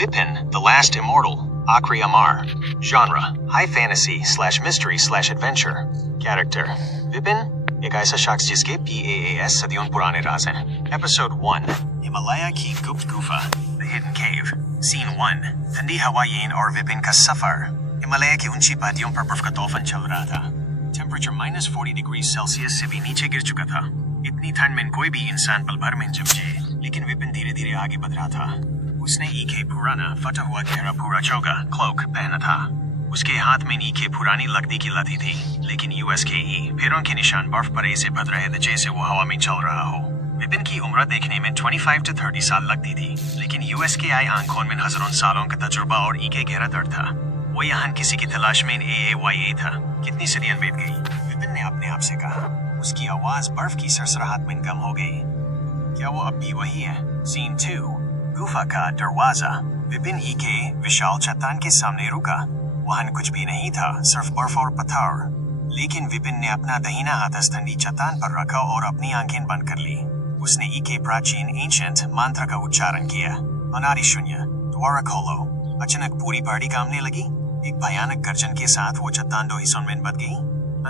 Vipin, the Last Immortal, Akri Amar. Genre, high fantasy/mystery/adventure. Character, Vipin, एक ऐसा शख्स जिसके PAAS सदियों पुराने राज हैं. Episode 1, हिमालय की गुप्त गुफा, The Hidden Cave. Scene 1, ठंडी हवाएं और विपिन का सफर. हिमालय की ऊंची पहाड़ियों पर बर्फ का तूफान चल रहा था. Temperature -40 डिग्री सेल्सियस से भी नीचे गिर चुका था. इतनी ठंड में कोई भी इंसान पल भर में जम जाए, लेकिन विपिन धीरे धीरे आगे बढ़ रहा था. उसने EK पुराना फटा हुआ गहरा पूरा चोगा क्लोक पहना था. उसके हाथ में EK पुरानी लकड़ी की लाठी थी, लेकिन USKE पैरों के निशान बर्फ पर ऐसे बद रहे थे जैसे वो हवा में चल रहा हो. विपिन की उम्र देखने में 25 से 30 साल लगती थी, लेकिन USKI आंखों में हजारों सालों का तजुर्बा और EK गहरा दर्द था. वो यहाँ किसी की तलाश में AAYA था. कितनी सदियां बीत गई, विपिन ने अपने आप से कहा. उसकी आवाज बर्फ की सरसराहट में कम हो गई. क्या वो अब भी वही है? Scene 2, गुफा का दरवाजा. विपिन EK विशाल चट्टान के सामने रुका. वहां कुछ भी नहीं था, सिर्फ बर्फ और पत्थर. लेकिन विपिन ने अपना दाहिना हाथ ठंडी चट्टान पर रखा और अपनी आंखें बंद कर ली. उसने EK प्राचीन एंशिएंट मंत्र का उच्चारण किया. अनादि शून्य, द्वार खोलो. अचानक पूरी पहाड़ी कांपने लगी. एक भयानक गर्जन के साथ वो चट्टान दो हिस्सों में बंट गई.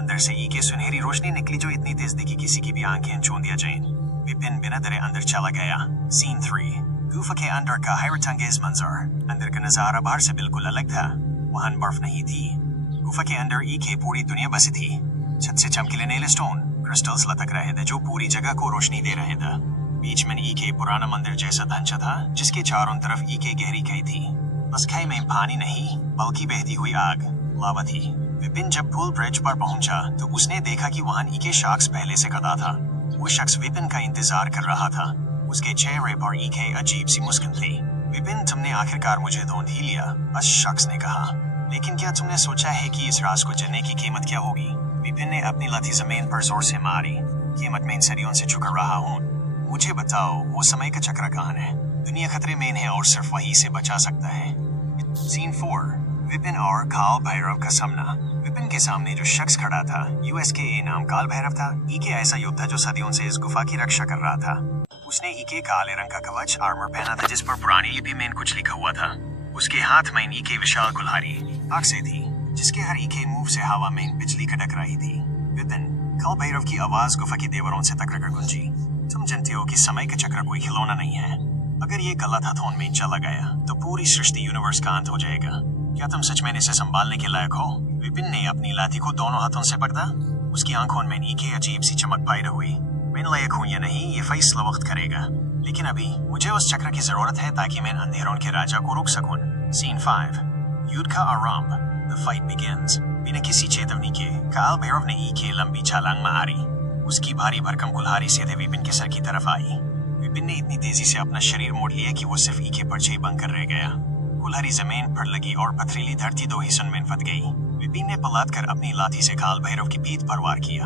अंदर से EK सुनहरी रोशनी निकली जो इतनी तेज थी कि किसी की भी आंखें चूंद दिया जाए. विपिन बिना डरे अंदर चला गया. Scene 3, गुफा के अंदर का हैरतअंगेज मंजर. अंदर का नजारा बाहर से बिल्कुल अलग था. वहां बर्फ नहीं थी. गुफा के अंदर EK पूरी दुनिया बसी थी. छत से चमकीले नीले स्टोन क्रिस्टल्स लटक रहे थे जो पूरी जगह को रोशनी दे रहे थे. बीच में EK पुराना मंदिर जैसा ढांचा था, जिसके चारों तरफ EK गहरी खाई थी. बस खाई में पानी नहीं, बल्कि बहती हुई आग, लावा थी. विपिन जब पुल ब्रिज पर पहुंचा तो उसने देखा कि वहां EK शख्स पहले से खड़ा था. वो शख्स विपिन का इंतजार कर रहा था. उसके चेहरे पर EK अजीब सी मुस्कान थी. विपिन, तुमने आखिरकार मुझे ढूंढ ही लिया, बस शख्स ने कहा. लेकिन क्या तुमने सोचा है कि इस राज को जानने की कीमत क्या होगी? विपिन ने अपनी लाठी जमीन पर जोर से मारी. कीमत में इन सदियों से चुका रहा हूँ. मुझे बताओ, वो समय का चक्र कहाँ है? दुनिया खतरे में है और सिर्फ वही से बचा सकता है. Scene 4, विपिन और काल भैरव का सामना. विपिन के सामने जो शख्स खड़ा था, USKA नाम काल भैरव था. EK ऐसा योद्धा जो सदियों से इस गुफा की रक्षा कर रहा था. उसने EK काले रंग का कवच आर्मर पहना था जिस पर पुरानी लिपि में कुछ लिखा हुआ था. उसके हाथ में EK विशाल कुल्हाड़ी आग से थी, जिसके हर EK मूव से हवा में बिजली कड़क रही थी. विपिन, काल भैरव की आवाज गुफा की दीवारों से टकरा कर गूंजी. तुम जानते हो कि समय का चक्र कोई खिलौना नहीं है. अगर ये गलत हाथों में चला गया तो पूरी सृष्टि यूनिवर्स का अंत हो जाएगा. क्या तुम सच में इसे संभालने के लायक हो? विपिन ने अपनी लाठी को दोनों हाथों से पकड़ा. उसकी आंखों में EK अजीब सी चमक पैदा हुई. मैं लायक हूँ या नहीं, ये फैसला वक्त करेगा. लेकिन अभी मुझे उस चक्र की जरूरत है ताकि मैं अंधेरों के राजा को रोक सकूं. Scene 5, युद्ध का आरंभ. The fight begins. बिना किसी चेतावनी के काल भैरव ने EK लंबी छलांग मारी. उसकी भारी भरकम कुल्हाड़ी सीधे विपिन के सर की तरफ आई. विपिन ने इतनी तेजी से अपना शरीर मोड़ लिया कि वो सिर्फ EK पर छेद बनकर रह गया. कुल्हाड़ी जमीन पर लगी और पथरीली धरती दो हिस्सों में फट गई. विपिन ने पलटकर अपनी लाठी से काल भैरव की पीठ पर वार किया,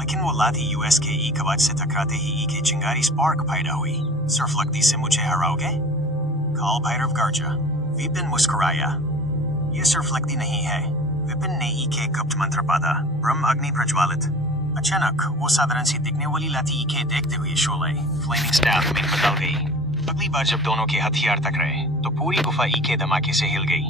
लेकिन वो लाठी USKE कवच से टकराते ही EK चिंगारी स्पार्क पैदा हुई. सिर्फ लकड़ी से मुझे हराओगे? काल भैरव गर्जा. विपिन मुस्कुराया. ये सिर्फ लकड़ी नहीं है. विपिन ने EK गुप्त मंत्र पढ़ा. ब्रह्म अग्नि प्रज्वालित. अचानक वो साधारण सी दिखने वाली लाठी EK देखते हुए शोले फ्लेमिंग स्टाफ में बदल गई. अगली बार जब दोनों के हथियार टकराए तो पूरी गुफा EK धमाके से हिल गई.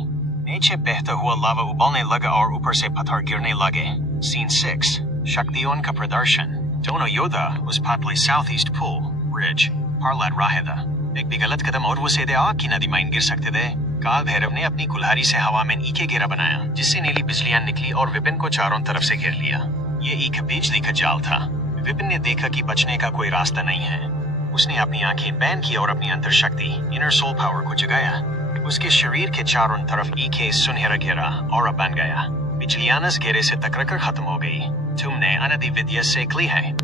नीचे बहता हुआ लावा उबलने लगा और ऊपर से पत्थर गिरने लगे. Scene 6, शक्तियों का प्रदर्शन. दोनों योद्धा उस पतले साउथ ईस्ट पुल ब्रिज पर लड़ रहे थे. एक भी गलत कदम और वो सीधे आग की नदी में गिर सकते थे. काल भैरव ने अपनी कुल्हाड़ी से हवा में EK घेरा बनाया, जिससे नीली बिजलियां निकली और विपिन को चारों तरफ से घेर लिया. ये एक बिजली का जाल था. विपिन ने देखा कि बचने का कोई रास्ता नहीं है. उसने अपनी आंखें बंद की और अपनी अंतर शक्ति इनर सोल पावर को जगाया. उसके शरीर के चारों तरफ EK सुनहरा घेरा और बन गया. बिजलियां इस घेरे से टकराकर खत्म हो गई. तुमने अनदि विद्या सीख ली है.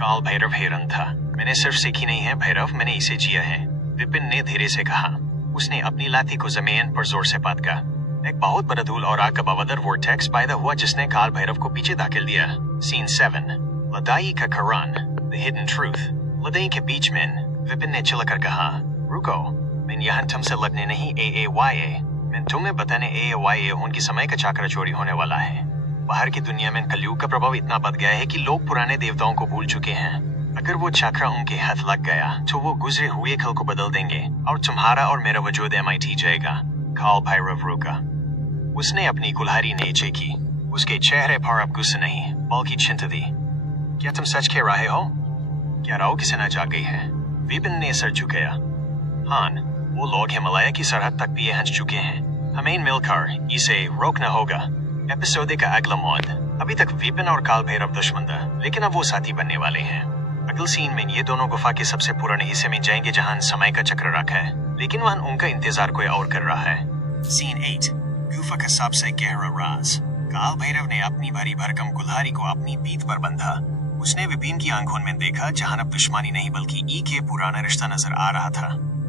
काल भैरव हैरान था. मैंने सिर्फ सीखी नहीं है भैरव, मैंने इसे जिया है, विपिन ने धीरे से कहा. उसने अपनी लाठी को जमीन पर जोर से पटका. एक बहुत बड़ा धूल और आग का बवंडर वोर्टेक्स पैदा हुआ जिसने काल भैरव को पीछे धकेल दिया. Scene 7, लड़ाई का कारण. The Hidden Truth. लड़ाई के बीच में विपिन ने चिल्लाकर कहा, रुको, मैं यहाँ तुमसे लड़ने नहीं, AAYA. मैं तुम्हें बताने AAYA उनकी समय का चक्र चोरी होने वाला है. बाहर की दुनिया में कलयुग का प्रभाव इतना बढ़ गया है कि लोग पुराने देवताओं को भूल चुके हैं. अगर वो चक्र उनके हाथ लग गया तो वो गुजरे हुए कल को बदल देंगे और तुम्हारा और मेरा वजूद MIT जाएगा। कार्ल भैरव रुका। उसने अपनी कुल्हाड़ी नीचे की। उसके चेहरे पर अब गुस्सा नहीं बल्कि चिंता थी। क्या तुम सच कह रहे हो? क्या राव की सेना जाग गई है? विपिन ने सर झुकाया। हान, वो लोग हिमालय की सरहद तक भी पहुंच चुके हैं। हमें मिलकर इसे रोकना होगा। एपिसोड का अगला मॉड। अभी तक विपिन और काल भैरव दुश्मन था, लेकिन अब वो साथी बनने वाले हैं। अगले सीन में ये दोनों गुफा के सबसे पुराने हिस्से में जाएंगे जहां समय का चक्र रखा है, लेकिन वहां उनका इंतजार कोई और कर रहा है। सीन 8। गुफा का सबसे गहरा राज। काल भैरव ने अपनी भारी भरकम कुल्हाड़ी को अपनी पीठ पर बंधा। उसने विपिन की आंखों में देखा जहां अब दुश्मनी नहीं बल्कि ई के पुराना रिश्ता नजर आ रहा था।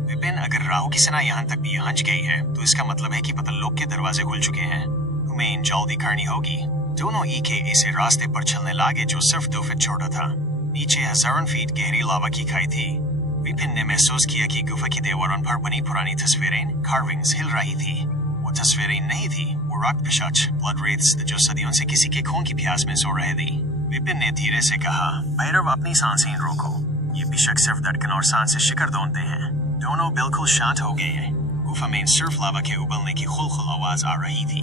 विपिन, अगर राहु की सेना यहाँ तक भी पहुंच गई है तो इसका मतलब है कि पतलोक के दरवाजे खुल चुके हैं। तुम्हें जल्दी करनी होगी। दोनों ई के ऐसे रास्ते पर चलने लगे जो सिर्फ 2 फीट छोटा था। नीचे हजारों फीट गहरी लावा की खाई थी। विपिन ने महसूस किया कि गुफा की दीवारों पर बनी पुरानी तस्वीरें कार्विंग्स हिल रही थी। वो तस्वीरें नहीं थी, वो रक्त पिशाच ब्लड रेट्स जो सदियों से किसी के खून की प्यास में सो रहे थे। विपिन ने धीरे से कहा, भैरव अपनी सांसें रोको। ये बेशक सिर्फ धड़कन और सांस से शिकर ढूंढते हैं। दोनों बिल्कुल शांत हो गए। गुफा में सिर्फ लावा के उबलने की खुलखुल आवाज आ रही थी।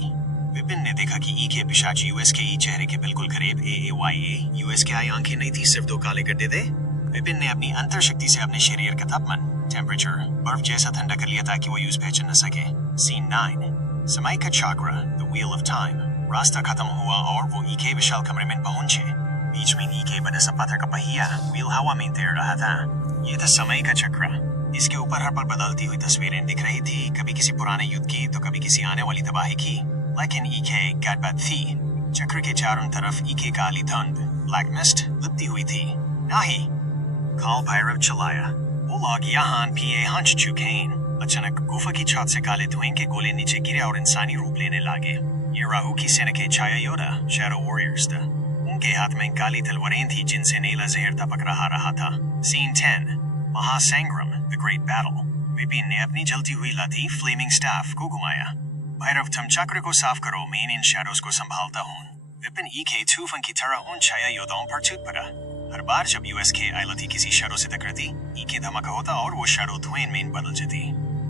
विपिन ने देखा कि ई के पिशाच यूएस के ई चेहरे के बिल्कुल करीब। AAYA यूएस के आई आंखें नहीं थी, सिर्फ 2 काले गड्ढे थे। विपिन ने अपनी अंतर शक्ति से अपने शरीर का तापमान टेम्परेचर बर्फ जैसा ठंडा कर लिया ताकि वो यूज पहचान न सके। सीन 9। समय का चक्र, द व्हील ऑफ टाइम। रास्ता खत्म हुआ और वो ई के विशाल कमरे में पहुंचे। बीच में ई के बड़ा सा पत्थर का पहिया व्हील हवा में तैर रहा था। ये था समय का चक्र। इसके ऊपर हर पल बदलती हुई तस्वीरें दिख रही थी, कभी किसी पुराने युद्ध की तो कभी किसी आने वाली तबाही की। लेकिन ईके गड़बड़ थी। चक्र के चारों तरफ ईके काली धुंध ब्लैक मिस्ट लिपटी हुई थी। नहीं, काल भैरव चलाया। वो लोग यहाँ भी पहुंच चुके हैं। अचानक गुफा की छत से काले धुएं के गोले नीचे गिरे और इंसानी रूप लेने लगे। ये राहु की सेना के छाया योद्धा शैडो वॉरियर्स था। उनके हाथ में काली तलवारें थी जिनसे नीला जहर टपक रहा था। सीन 10। महासंग्राम, द ग्रेट बैटल। विपिन ने अपनी जलती हुई लाठी फ्लेमिंग स्टाफ को घुमाया। भैरव, तुम चक्र को साफ करो, मैं इन शैडोज को संभालता हूँ। विपिन ई के तूफान की तरह उन छाया योद्धाओं पर टूट पड़ा। हर बार जब यूएस के आई लाठी किसी शैडो से टकराती, ई के धमाका होता और वो शैडो धुएं में बदल जाती।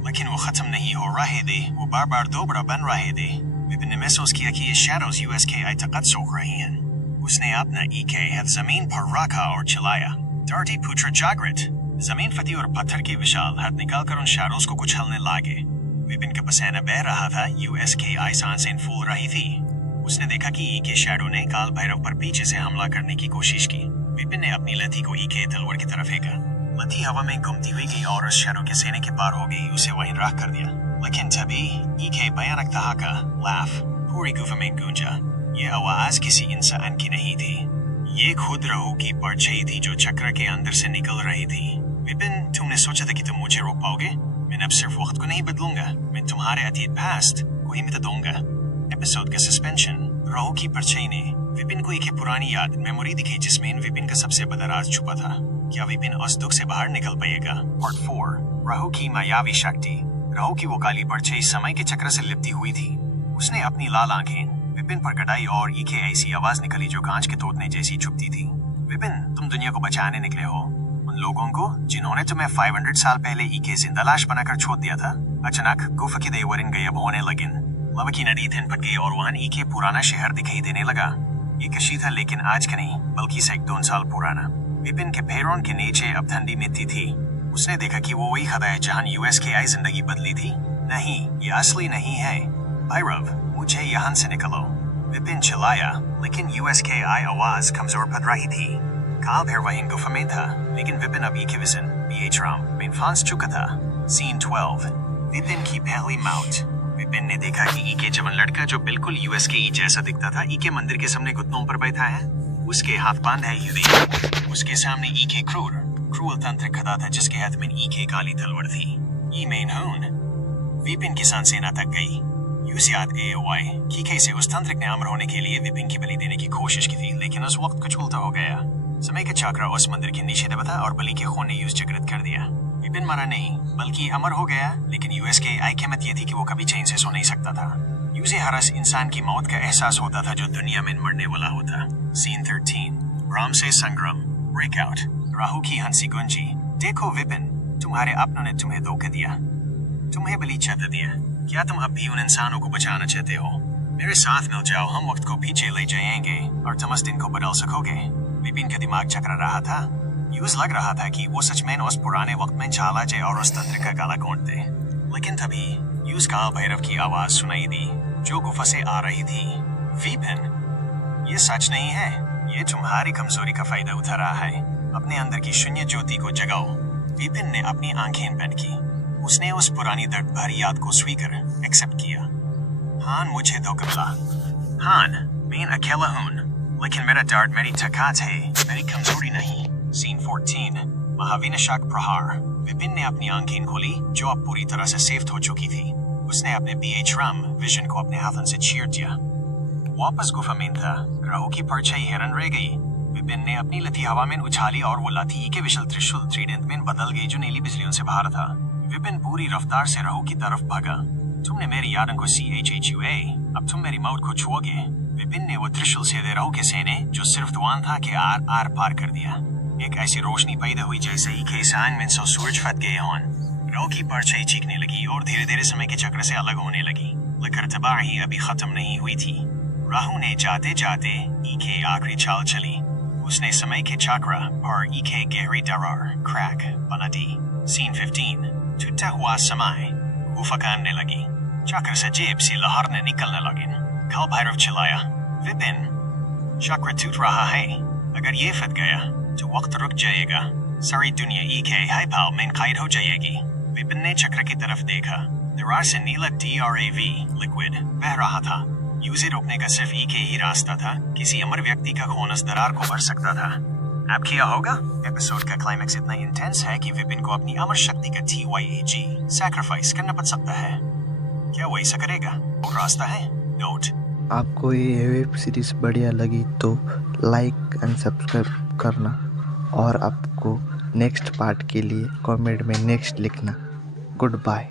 लेकिन वो खत्म नहीं हो रहे थे, वो बार बार दोबारा बन रहे थे। विपिन ने महसूस किया कि ये शैडोज यूएस के आई तक सोख रही हैं। उसने अपना ई के हाथ जमीन पर रखा और चिल्लाया, धरती पुत्र जागृत। जमीन फटी और पत्थर के विशाल हाथ निकालकर उन शैडोज को कुचलने लगे। विपिन का पसीना बह रहा था, यूएस के आई सांसें फूल रही थी। उसने देखा कि ई के शैडो ने काल भैरव पर पीछे से हमला करने की कोशिश की। विपिन ने अपनी लठी को ई के तलवार की तरफ फेंका। लठी हवा में घूमती हुई गई और उस शैडो के सीने के पार हो गई, उसे वहीं रख कर दिया। लेकिन तभी ई के भयानक ठहाका लाफ पूरी गुफा में गूंजा। ये आवाज किसी इंसान की नहीं थी, ये खुद राहु की परछाई थी जो चक्र के अंदर से निकल रही थी। विपिन, तुमने सोचा था कि तुम मुझे रोक पाओगे? मैं अब सिर्फ वक्त को नहीं बदलूंगा, मैं तुम्हारे अतीत पास्ट को ही मिटा दूंगा। एपिसोड का सस्पेंशन। राहु की परछाई ने विपिन को एक पुरानी याद मेमोरी दिखाई जिसमें विपिन का सबसे बड़ा राज छुपा था। क्या विपिन उस दुख से बाहर निकल पाएगा? पार्ट 4। राहु की मायावी शक्ति। राहु की वो काली परछाई समय के चक्र से लिपटी हुई थी। उसने अपनी लाल आंखें विपिन पर गड़ाई और ई के ऐसी आवाज निकली जो कांच के तोड़ने जैसी चुभती थी। विपिन, तुम दुनिया को बचाने निकले हो, उन लोगों को जिन्होंने तुम्हें 500 साल पहले ई के जिंदा लाश बनाकर छोड़ दिया था। अचानक गुफा की दीवारें गायब होने लगी। लवा की नदी थिन गई और वहां ई के पुराना शहर दिखाई देने लगा। ये कशी था, लेकिन आज का नहीं बल्कि 1-2 साल पुराना। विपिन के पैरों के नीचे अब ठंडी मिट्टी थी। उसने देखा कि वो वही खदा है जहां यूएस के आई जिंदगी बदली थी। नहीं, ये असली नहीं है। भैरव, मुझे यहाँ से निकलो। विपिन चिल्लाया, लेकिन यूएस के आई आवाज कमजोर पड़ रही थी। काल भैरव वहीं गुफा में था, लेकिन विपिन अब ई के विजन BH राम में फंस चुका था। सीन 12। विपिन की पहली मौत। विपिन ने देखा कि ई के जवान लड़का जो बिल्कुल यूएस के ई जैसा दिखता था, ई के मंदिर के सामने घुटनों पर बैठा है। उसके हाथ बांध है युद्धे। उसके सामने ई के क्रूर तांत्रिक खड़ा था जिसके हाथ में ई के काली तलवार थी। ई मेन हून। विपिन की सांसें न थक गई। यूसियाद AOI की कैसे उस तांत्रिक ने अमर होने के लिए विपिन की बलि देने की कोशिश की थी, लेकिन उस वक्त कुछ उल्टा हो गया। समय का चक्र उस मंदिर के नीचे दबा था और बलि के खून ने यूस जागृत कर दिया। विपिन मरा नहीं बल्कि अमर हो गया, लेकिन यूएस के आई की मत ये थी कि वो कभी चैन से सो नहीं सकता था। यूसे हर इंसान की मौत का एहसास होता था जो दुनिया में मरने वाला होता। सीन 13। राम से संग्राम ब्रेकआउट। राहु की हंसी गुंजी। देखो विपिन, तुम्हारे अपनों ने तुम्हें धोखा दिया, तुम्हें बलि चढ़ा दिया। क्या तुम अब भी उन इंसानों को बचाना चाहते हो? मेरे साथ मिल जाओ, हम वक्त को पीछे ले जाएंगे और तुम उस दिन को बदल सकोगे। विपिन का दिमाग चकरा रहा था। यूज लग रहा था कि वो सच में उस पुराने वक्त में चला जाए और उस तंत्र का गला घोंट दे। लेकिन तभी यूज काल भैरव की आवाज सुनाई दी जो गुफा से आ रही थी। विपिन, ये सच नहीं है, ये तुम्हारी कमजोरी का फायदा उठा रहा है। अपने अंदर की शून्य ज्योति को जगाओ। विपिन ने अपनी आंखें बंद की। उसने उस पुरानी दर्द भरी याद को स्वीकार एक्सेप्ट किया। हान, मुझे धोखा मिला। हान, मैं अकेला हूं, लेकिन मेरा दर्द मेरी ताकत है, मेरी कमजोरी नहीं। सीन 14, महाविनाशक प्रहार। विपिन ने अपनी आंखें खोली जो अब पूरी तरह से सेफ हो चुकी थी। उसने अपने BH राम विजन को अपने हाथों से चीर दिया। वापस गुफा में था। राहु की परछाई हैरान रह गई। विपिन ने अपनी लठी हवा में उछाली और वो लाठी के विशाल त्रिशूल ट्रीडेंट में बदल गई जो नीली बिजलियों से बाहर था। विपिन पूरी रफ्तार से राहु की तरफ भागा। तुमने मेरी यादों को CHHUA, अब तुम मेरी मौत को छुओगे। विपिन ने वो त्रिशूल से राहु के सेने जो सिर्फ दुआन था के आर पार कर दिया। एक ऐसी रोशनी पैदा हुई जैसे ही के सांग में सूरज फट गए हों। राहु की परछाई चीखने लगी और धीरे धीरे समय के चक्र से अलग होने लगी। लेकिन तबाही अभी खत्म नहीं हुई थी। राहु ने जाते जाते के आखिरी चाल चली। उसने समय के चक्र पर के गहरी दरार क्रैक बना दी। सीन 15, टूटा हुआ समय। गुफा कांपने लगी। चक्र से जेब से लहरें निकलने लगी। काल भैरव चिल्लाया, विपिन, चक्र टूट रहा है, अगर ये फट गया तो वक्त रुक जाएगा, सारी दुनिया के हाइपाल में कैद हो जाएगी। विपिन ने चक्र की तरफ देखा। दरार से नीला DRAV लिक्विड बह रहा था। यूज़र रोकने का सिर्फ के ही रास्ता था। किसी अमर व्यक्ति का खून उस दरार को भर सकता था। अब क्या होगा? एपिसोड का क्लाइमेक्स इतना इंटेंस है कि विपिन को अपनी अमर शक्ति का TYAG सैक्रिफाइस करना पड़ सकता है। क्या वो ऐसा करेगा? वो रास्ता है। नोट, आपको ये वेब सीरीज बढ़िया लगी तो लाइक एंड सब्सक्राइब करना और आपको नेक्स्ट पार्ट के लिए कमेंट में नेक्स्ट लिखना। Good bye.